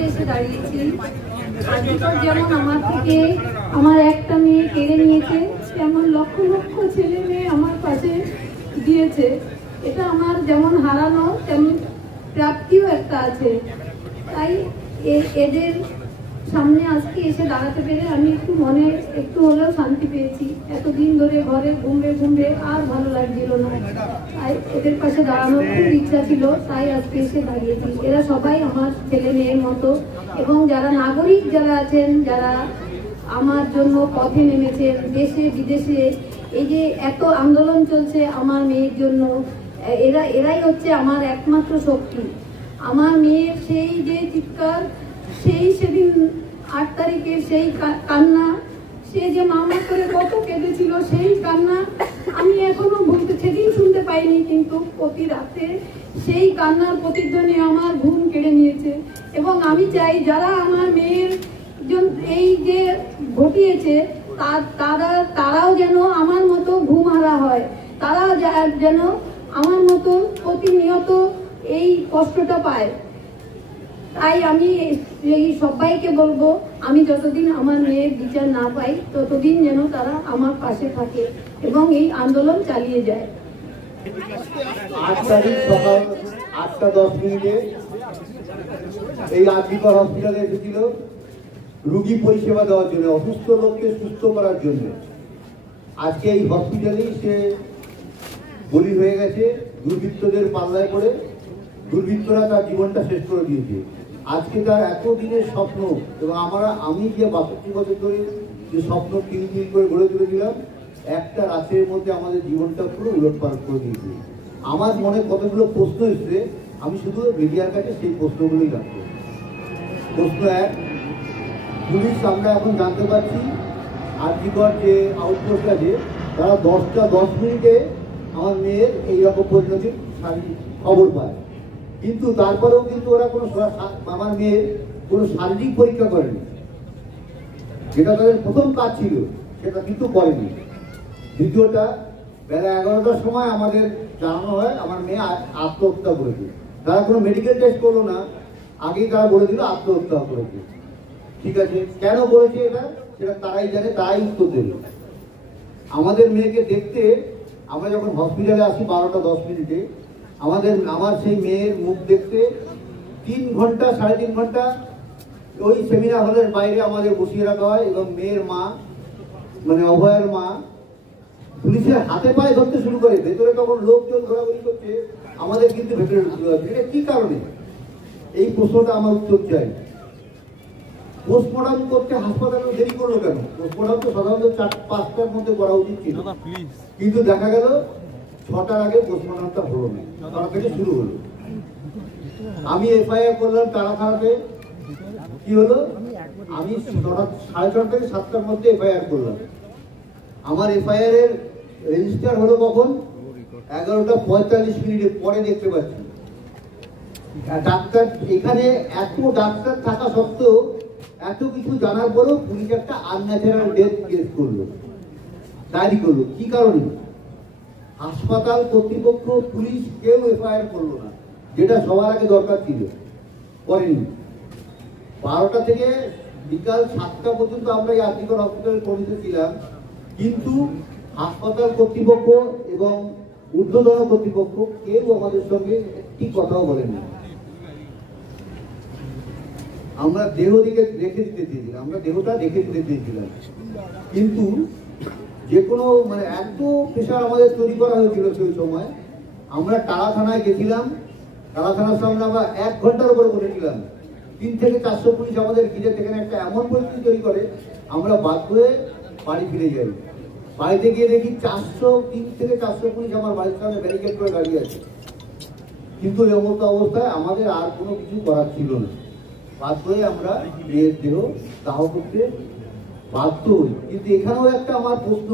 করে এসে দাঁড়িয়েছি। আজীবন যেমন আমার থেকে আমার একটা মেয়ে কেড়ে নিয়েছে, তেমন লক্ষ লক্ষ ছেলে মেয়ে আমার পাশে দিয়েছে। এটা আমার যেমন হারানো তেমন প্রাপ্তিও একটা আছে। তাই এদের সামনে আজকে এসে দাঁড়াতে পেরে আমি একটু মনে একটু হলেও শান্তি পেয়েছি। এতদিন ধরে ঘরে ঘুমবে আর ভালো লাগছিল না, তাই এদের পাশে দাঁড়ানোর খুব ইচ্ছা ছিল, তাই আজকে এসে দাঁড়িয়েছি। এরা সবাই আমার ছেলে মেয়ের মতো, এবং যারা নাগরিক যারা আছেন, যারা আমার জন্য পথে নেমেছেন দেশে বিদেশে, এই যে এত আন্দোলন চলছে আমার মেয়ের জন্য, এরাই হচ্ছে আমার একমাত্র শক্তি। আমার মেয়ের সেই যে চিৎকার, সেই সেদিন 8 তারিখে সেই কান্না, সে যে মামা করে কত কেঁদেছিল, সেই কান্না আমি এখনো ভুলতে, সেদিন শুনতে পাইনি, কিন্তু প্রতি রাতে সেই কান্নার প্রতিধ্বনি আমার ঘুম কেড়ে নিয়েছে। এবং আমি চাই যারা আমার মেয়ের এই যে ঘটিয়েছে তারাও যেন আমার মতো ঘুম হারা হয়, তারা যেন আমার মতো প্রতিনিয়ত এই কষ্টটা পায়। তাই আমি এই সবাইকে বলবো, আমি যতদিন আমার মেয়ের বিচার না পাই ততদিন যেন তারা আমার পাশে থাকে এবং এই আন্দোলন চালিয়ে যায়। 8 তারিখ সকাল 8:10 এই আরজিকর হসপিটালে এসেছিল রোগী পরিষেবা দেওয়ার জন্য, অসুস্থ লোককে সুস্থ করার জন্য। আজকে এই হসপিটালেই সে বলি হয়ে গেছে দুর্বৃত্তদের পাল্লায় পড়ে। দুর্বৃত্তরা তার জীবনটা শেষ করে দিয়েছে। আজকে তার এতদিনের স্বপ্ন, এবং আমি যে 62 বছর ধরে যে স্বপ্ন তিল তিল করে গড়ে তুলেছিলাম, একটা রাতের মধ্যে আমাদের জীবনটা পুরো উলটপালট করে দিয়েছে। আমার মনে কতগুলো প্রশ্ন এসছে, আমি শুধু মিডিয়ার কাছে সেই প্রশ্নগুলোই রাখবো। প্রশ্ন 1, পুলিশ আমরা এখন জানতে পারছি আরজিকর যে আউটপোস্ট আছে তারা 10টা 10 আমার মেয়ের এইরকম পরিণতির খবর পায়, কিন্তু তারপরেও কিন্তু ওরা কোনো আমার মেয়ের কোনো শারীরিক পরীক্ষা করেনি, যেটা তাদের প্রথম কাজ ছিল, সেটা কিন্তু করেনি। দ্বিতীয়টা, বেলা 11টার সময় আমাদের জানানো হয় আমার মেয়ে আত্মহত্যা করেছে। তারা কোনো মেডিকেল টেস্ট করলো না, আগেই তারা বলে দিল আত্মহত্যা করেছে। ঠিক আছে, কেন করেছে এটা সেটা তারাই জানে, তারাই উত্তর দেবে। আমাদের মেয়েকে দেখতে আমরা যখন হসপিটালে আসি 12:10 আমার সেই মেয়ের মুখ দেখতে 3 ঘন্টা 3.5 ঘন্টা ওই সেমিনার হলের বাইরে আমাদের বসিয়ে রাখা হয়, এবং মেয়ের মা মানে অভয়ের মা পুলিশের হাতে পায়ে ধরতে শুরু করে। ভেতরে তখন লোকজন ঘোরাঘুরি করছে, আমাদের কিন্তু ভেতরে ঢুকতে হবে। এটা কি কারণে? এই প্রশ্নটা আমার উত্তর চাই। পোস্টমর্টম করতে হাসপাতালে দেরি করলো কেন? পোস্টমর্টম তো সাধারণত 4-5টার মধ্যে করা উচিত ছিল, কিন্তু দেখা গেল 6টার আগে পোস্টমর্টমটা হলো না, তারা থেকে শুরু হলো। আমি এফআইআর করলাম তারাখানাতে। কি হলো? আমি 6:30 থেকে 7টার মধ্যে এফআইআর করলাম। আমার এফআইআর এর রেজিস্টার হলো কখন? 11:45 পরে দেখতে পাচ্ছি ডাক্তার এখানে, এত ডাক্তার থাকা সত্ত্বেও, এত কিছু জানার পরেও পুলিশ একটা আনন্যাচারাল ডেথ কেস করলো, ডায়েরি করলো। কি কারণে? হাসপাতাল কর্তৃপক্ষ, পুলিশ কেউ এফআইআর করলো না, যেটা সবার আগে দরকার ছিল, করেনি। 12টা থেকে বিকাল 7টা পর্যন্ত আমরা এই আরজিকর হসপিটালে পৌঁছেছিলাম, কিন্তু হাসপাতাল কর্তৃপক্ষ এবং ঊর্ধ্বতন কর্তৃপক্ষ কেউ আমাদের সঙ্গে একটি কথাও বলেনি। আমরা দেহ রেখে দিতে চেয়েছিলাম, আমরা দেহটা রেখে দিতে চেয়েছিলাম, কিন্তু যে কোনো মানে এত প্রেশার আমাদের তৈরি করা হয়েছিল সেই সময়। আমরা টালা থানায় গেছিলাম, টালা থানার সামনে আমরা 1 ঘন্টার উপরে বসেছিলাম। 3 থেকে 400 পুলিশ আমাদের ঘিরে সেখানে একটা এমন পরিস্থিতি তৈরি করে, আমরা বাধ্য হয়ে বাড়ি ফিরে যাই। বাড়িতে গিয়ে দেখি 3 থেকে 400 পুলিশ আমার বাড়ির সামনে ব্যারিকেড করে দাঁড়িয়ে আছে। কিন্তু এমতো অবস্থায় আমাদের আর কোনো কিছু করার ছিল না, বাধ্য হয়ে আমরা মেয়ের দেহ দাহ করতে বাধ্য হই। কিন্তু এখানেও একটা আমার প্রশ্ন,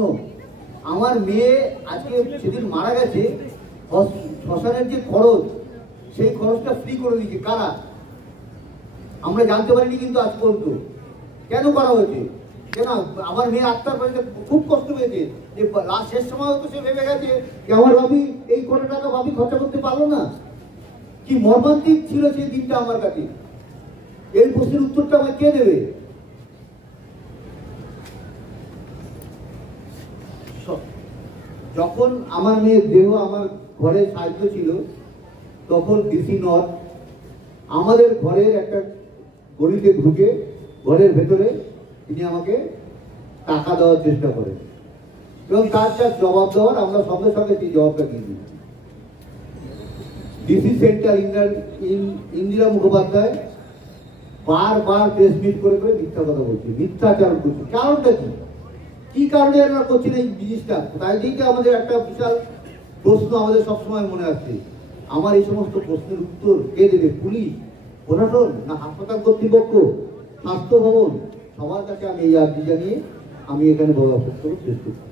আমার মেয়ে আজকে সেদিন মারা গেছে, শ্মশানের যে খরচ, সেই খরচটা ফ্রি করে দিয়েছে কারা? আমরা জানতে পারিনি কিন্তু আজ পর্যন্ত। কেন করা হয়েছে? কেন? আমার মেয়ে আত্মার বাড়িতে খুব কষ্ট পেয়েছে, যে লাস্ট শেষ সময় তো সে ভেবে গেছে যে আমার ভাবি এই কত টাকা ভাবি খরচা করতে পারলো না। কি মর্মান্তিক ছিল সেই দিনটা আমার কাছে। এই প্রশ্নের উত্তরটা আমাকে কে দেবে? যখন আমার মেয়ের দেহ আমার ঘরে সাহায্য ছিল, তখন ডিসি নর্থ আমাদের ঘরের একটা গলিতে ঢুকে ঘরের ভেতরে তিনি আমাকে টাকা দেওয়ার চেষ্টা করেন এবং তার যা জবাব দেওয়ার আমরা সঙ্গে সঙ্গে সেই জবাবটা দিয়ে দিই। ডিসি সেন্টার ইন্দিরা মুখোপাধ্যায় বারবার প্রেস মিট করে করে মিথ্যা কথা বলছে, মিথ্যাচারণ করছে। কারণটা কি? কি কারণে আমরা করছি না এই জিনিসটা? তাই দিকে আমাদের একটা বিশাল প্রশ্ন আমাদের সবসময় মনে আসছে। আমার এই সমস্ত প্রশ্নের উত্তর কে দেবে? পুলিশ, প্রশাসন, না হাসপাতাল কর্তৃপক্ষ, স্বাস্থ্য ভবন? সবার কাছে আমি এই আর্জি জানিয়ে আমি এখানে বলা শেষ করছি।